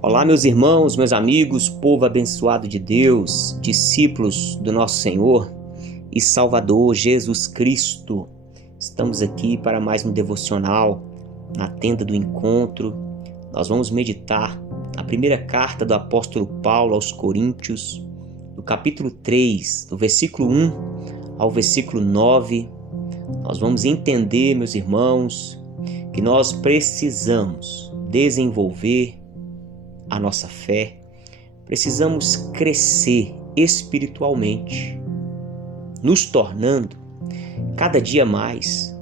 Olá, meus irmãos, meus amigos, povo abençoado de Deus, discípulos do nosso Senhor e Salvador Jesus Cristo. Estamos aqui para mais um devocional na tenda do encontro. Nós vamos meditar na primeira carta do apóstolo Paulo aos Coríntios, no capítulo 3, do versículo 1 ao versículo 9. Nós vamos entender, meus irmãos, que nós precisamos desenvolver a nossa fé, precisamos crescer espiritualmente, nos tornando cada dia mais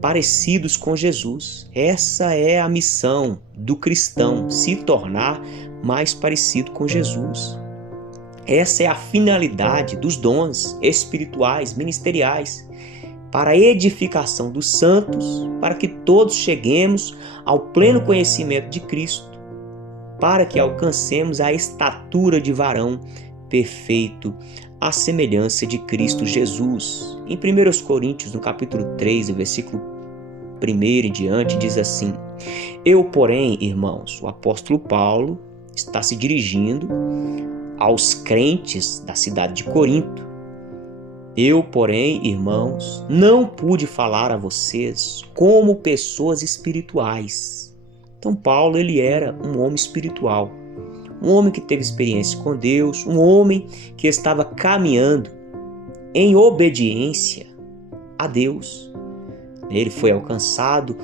parecidos com Jesus. Essa é a missão do cristão, se tornar mais parecido com Jesus. Essa é a finalidade dos dons espirituais, ministeriais, para a edificação dos santos, para que todos cheguemos ao pleno conhecimento de Cristo, para que alcancemos a estatura de varão perfeito, à semelhança de Cristo Jesus. Em 1 Coríntios, no capítulo 3, o versículo 1 e diante, diz assim: Eu, porém, irmãos, o apóstolo Paulo está se dirigindo aos crentes da cidade de Corinto. Eu, porém, irmãos, não pude falar a vocês como pessoas espirituais. Então Paulo, ele era um homem espiritual, um homem que teve experiência com Deus, um homem que estava caminhando em obediência a Deus. Ele foi alcançado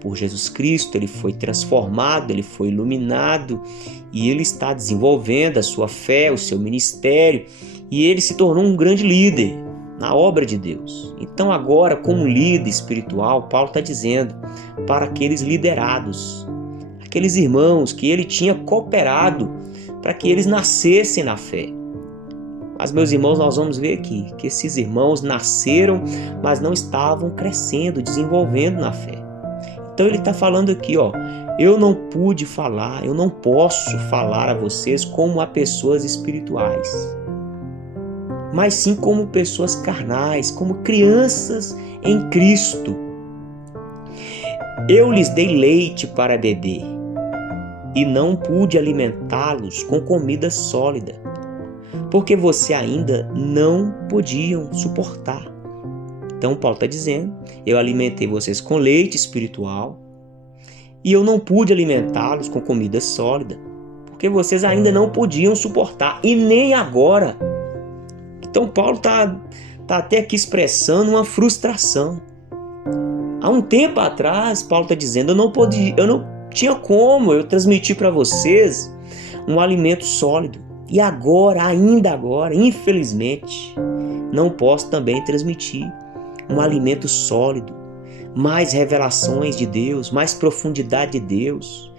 por Jesus Cristo, ele foi transformado, ele foi iluminado e ele está desenvolvendo a sua fé, o seu ministério, e ele se tornou um grande líder na obra de Deus. Então agora, como líder espiritual, Paulo está dizendo para aqueles liderados, aqueles irmãos que ele tinha cooperado para que eles nascessem na fé. Mas, meus irmãos, nós vamos ver aqui que esses irmãos nasceram, mas não estavam crescendo, desenvolvendo na fé. Então ele está falando aqui, eu não pude falar, eu não posso falar a vocês como a pessoas espirituais, mas sim como pessoas carnais, como crianças em Cristo. Eu lhes dei leite para beber e não pude alimentá-los com comida sólida, porque você ainda não podiam suportar. Então Paulo está dizendo, eu alimentei vocês com leite espiritual e eu não pude alimentá-los com comida sólida, porque vocês ainda não podiam suportar, e nem agora. Então Paulo está até aqui expressando uma frustração. Há um tempo atrás, Paulo está dizendo, eu não tinha como eu transmitir para vocês um alimento sólido. E agora, ainda agora, infelizmente, não posso também transmitir um alimento sólido, mais revelações de Deus, mais profundidade de Deus,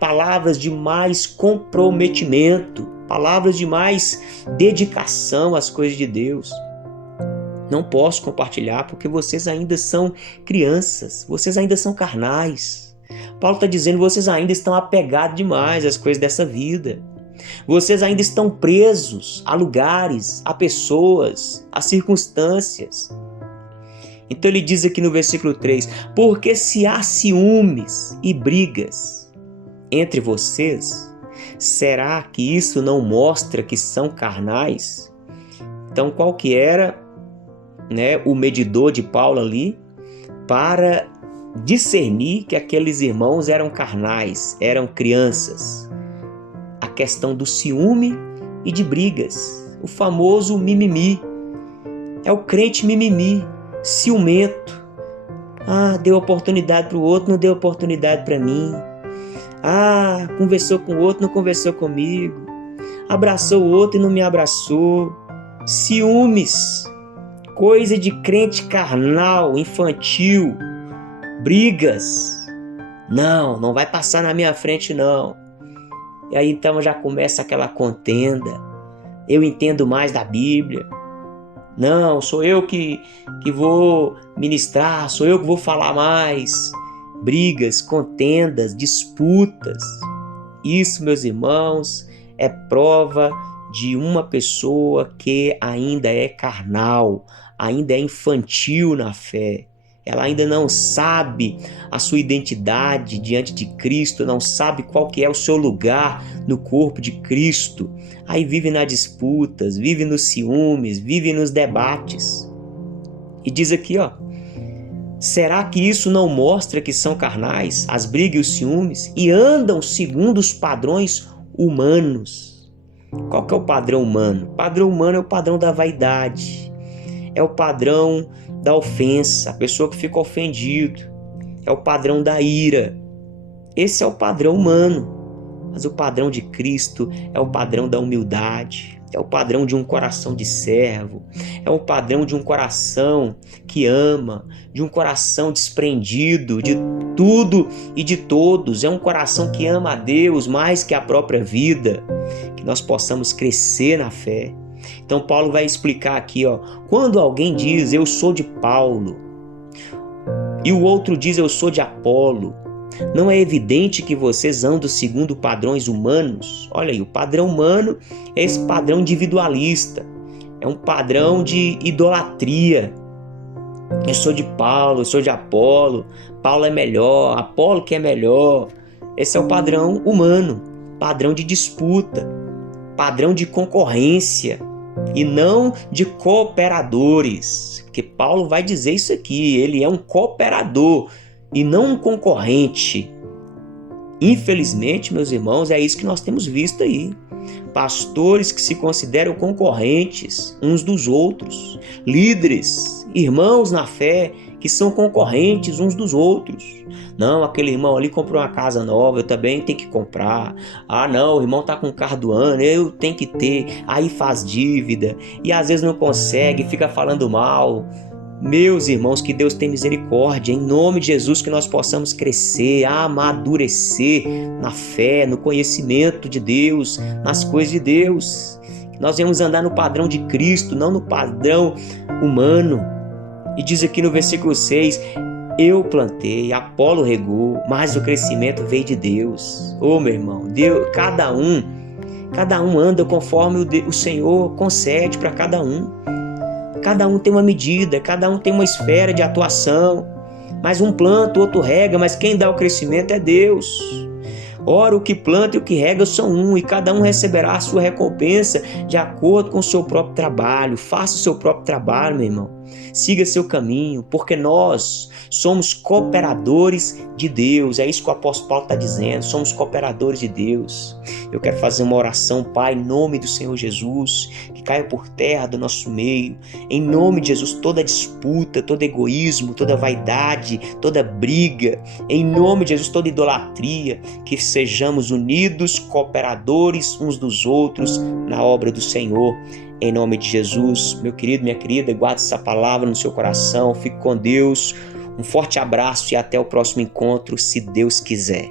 palavras de mais comprometimento, palavras de mais dedicação às coisas de Deus. Não posso compartilhar porque vocês ainda são crianças, vocês ainda são carnais. Paulo está dizendo, vocês ainda estão apegados demais às coisas dessa vida. Vocês ainda estão presos a lugares, a pessoas, a circunstâncias. Então ele diz aqui no versículo 3, porque se há ciúmes e brigas entre vocês, será que isso não mostra que são carnais? Então qual que era, o medidor de Paulo ali para discernir que aqueles irmãos eram carnais, eram crianças? A questão do ciúme e de brigas, o famoso mimimi. É o crente mimimi, ciumento. Deu oportunidade para o outro, não deu oportunidade para mim. Conversou com o outro, não conversou comigo. Abraçou o outro e não me abraçou. Ciúmes, coisa de crente carnal, infantil. Brigas, não vai passar na minha frente não. E aí então já começa aquela contenda. Eu entendo mais da Bíblia. Não, sou eu que vou ministrar, sou eu que vou falar mais. Brigas, contendas, disputas. Isso, meus irmãos, é prova de uma pessoa que ainda é carnal, ainda é infantil na fé. ela ainda não sabe a sua identidade diante de Cristo, não sabe qual que é o seu lugar no corpo de Cristo. Aí vive nas disputas, vive nos ciúmes, vive nos debates. E diz aqui, ó, será que isso não mostra que são carnais, as brigas e os ciúmes, e andam segundo os padrões humanos? Qual que é o padrão humano? O padrão humano é o padrão da vaidade, é o padrão da ofensa, a pessoa que fica ofendido, é o padrão da ira. Esse é o padrão humano, mas o padrão de Cristo é o padrão da humildade, é o padrão de um coração de servo, é o padrão de um coração que ama, de um coração desprendido de tudo e de todos, é um coração que ama a Deus mais que a própria vida, que nós possamos crescer na fé. Então Paulo vai explicar aqui, ó, quando alguém diz eu sou de Paulo e o outro diz eu sou de Apolo, não é evidente que vocês andam segundo padrões humanos? Olha aí, o padrão humano é esse padrão individualista, é um padrão de idolatria. Eu sou de Paulo, eu sou de Apolo, Paulo é melhor, Apolo que é melhor. Esse é o padrão humano, padrão de disputa, padrão de concorrência e não de cooperadores. Porque Paulo vai dizer isso aqui, ele é um cooperador e não um concorrente. Infelizmente, meus irmãos, é isso que nós temos visto aí. Pastores que se consideram concorrentes uns dos outros, líderes, irmãos na fé que são concorrentes uns dos outros. Não, aquele irmão ali comprou uma casa nova, eu também tenho que comprar. Ah, não, o irmão tá com o carro do ano, eu tenho que ter. Aí faz dívida e às vezes não consegue, fica falando mal. Meus irmãos, que Deus tenha misericórdia, em nome de Jesus, que nós possamos crescer, amadurecer na fé, no conhecimento de Deus, nas coisas de Deus. Que nós venhamos andar no padrão de Cristo, não no padrão humano. E diz aqui no versículo 6, eu plantei, Apolo regou, mas o crescimento veio de Deus. Ô meu irmão, Deus, cada um anda conforme o Senhor concede para cada um. Cada um tem uma medida, cada um tem uma esfera de atuação. Mas um planta, o outro rega, mas quem dá o crescimento é Deus. Ora, o que planta e o que rega são um, e cada um receberá a sua recompensa de acordo com o seu próprio trabalho. Faça o seu próprio trabalho, meu irmão. Siga seu caminho, porque nós somos cooperadores de Deus. É isso que o apóstolo Paulo está dizendo, somos cooperadores de Deus. Eu quero fazer uma oração, Pai, em nome do Senhor Jesus, que caia por terra do nosso meio. Em nome de Jesus, toda disputa, todo egoísmo, toda vaidade, toda briga. Em nome de Jesus, toda idolatria, que sejamos unidos, cooperadores uns dos outros na obra do Senhor. Em nome de Jesus, meu querido, minha querida, guarde essa palavra no seu coração. Fique com Deus. Um forte abraço e até o próximo encontro, se Deus quiser.